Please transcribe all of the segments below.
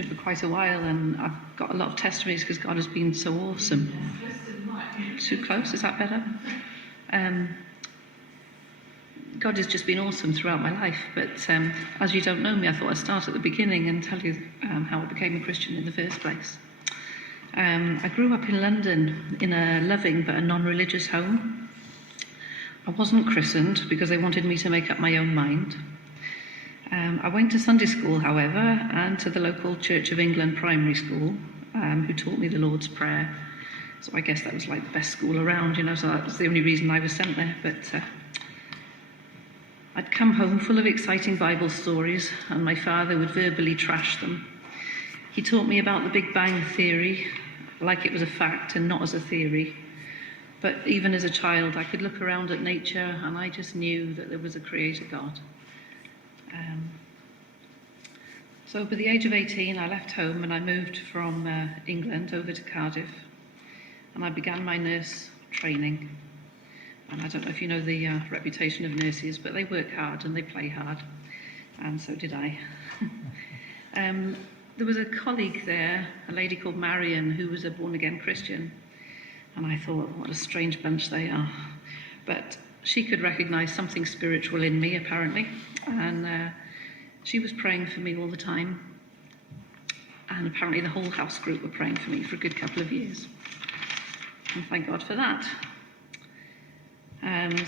for quite a while, and I've got a lot of testimonies because God has been so awesome. Too close, is that better? God has just been awesome throughout my life, but as you don't know me, I thought I'd start at the beginning and tell you how I became a Christian in the first place. I grew up in London in a loving but a non-religious home. I wasn't christened because they wanted me to make up my own mind. I went to Sunday school, however, and to the local Church of England primary school, who taught me the Lord's Prayer. So I guess that was like the best school around, so that was the only reason I was sent there. But I'd come home full of exciting Bible stories, and my father would verbally trash them. He taught me about the Big Bang Theory, like it was a fact and not as a theory. But even as a child, I could look around at nature, and I just knew that there was a creator God. So by the age of 18, I left home and I moved from England over to Cardiff, and I began my nurse training. And I don't know if you know the reputation of nurses, but they work hard and they play hard, and so did I. There was a colleague there, a lady called Marion, who was a born-again Christian, and I thought, what a strange bunch they are. But she could recognise something spiritual in me, apparently, and she was praying for me all the time, and apparently the whole house group were praying for me for a good couple of years, and thank God for that.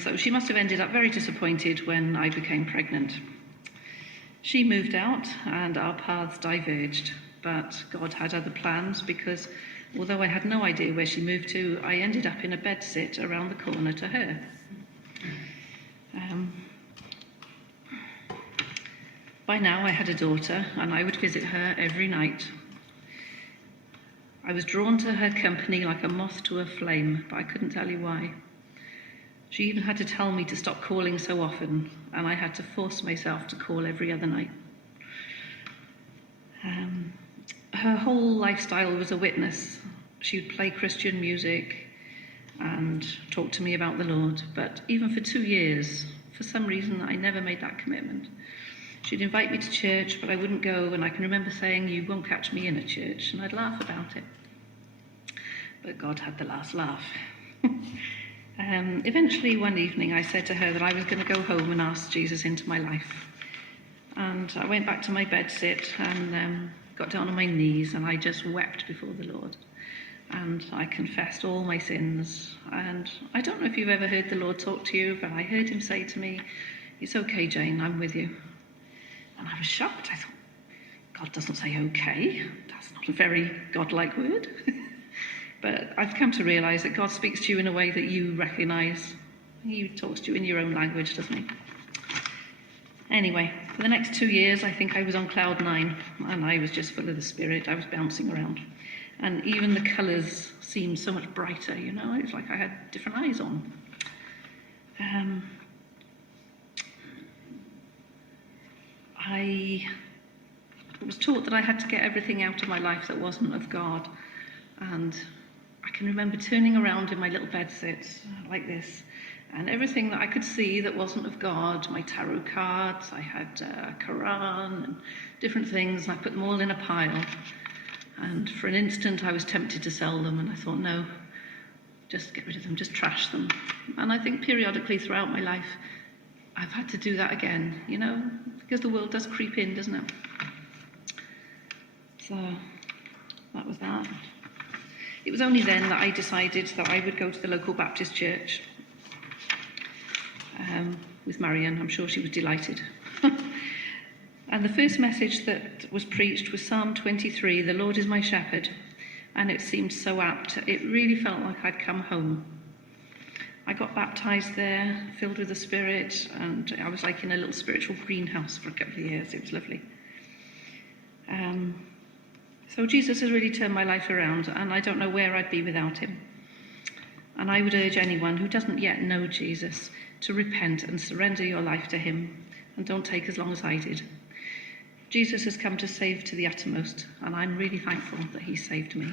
So she must have ended up very disappointed when I became pregnant. She moved out and our paths diverged, but God had other plans, because although I had no idea where she moved to, I ended up in a bedsit around the corner to her. By now I had a daughter, and I would visit her every night. I was drawn to her company like a moth to a flame, but I couldn't tell you why. She even had to tell me to stop calling so often, and I had to force myself to call every other night. Her whole lifestyle was a witness. She would play Christian music and talk to me about the Lord, but even for 2 years, for some reason, I never made that commitment. She'd invite me to church, but I wouldn't go, and I can remember saying, "You won't catch me in a church," and I'd laugh about it. But God had the last laugh. Eventually, one evening, I said to her that I was going to go home and ask Jesus into my life. And I went back to my bedsit and got down on my knees, and I just wept before the Lord. And I confessed all my sins. And I don't know if you've ever heard the Lord talk to you, but I heard him say to me, "It's okay, Jane, I'm with you." And I was shocked. I thought, God doesn't say okay. That's not a very God-like word. But I've come to realise that God speaks to you in a way that you recognise. He talks to you in your own language, doesn't he? Anyway, for the next 2 years, I think I was on cloud 9, and I was just full of the Spirit. I was bouncing around. And even the colours seemed so much brighter, It was like I had different eyes on. I was taught that I had to get everything out of my life that wasn't of God. And I can remember turning around in my little bedsit like this, and everything that I could see that wasn't of God, my tarot cards, I had a Quran and different things, and I put them all in a pile. And for an instant I was tempted to sell them, and I thought, no, just get rid of them, just trash them. And I think periodically throughout my life I've had to do that again, because the world does creep in, doesn't it? So that was that. It was only then that I decided that I would go to the local Baptist church with Marion. I'm sure she was delighted. And the first message that was preached was Psalm 23, "The Lord is my shepherd," and it seemed so apt. It really felt like I'd come home. I got baptised there, filled with the Spirit, and I was like in a little spiritual greenhouse for a couple of years. It was lovely. So Jesus has really turned my life around, and I don't know where I'd be without him. And I would urge anyone who doesn't yet know Jesus to repent and surrender your life to him, and don't take as long as I did. Jesus has come to save to the uttermost, and I'm really thankful that he saved me.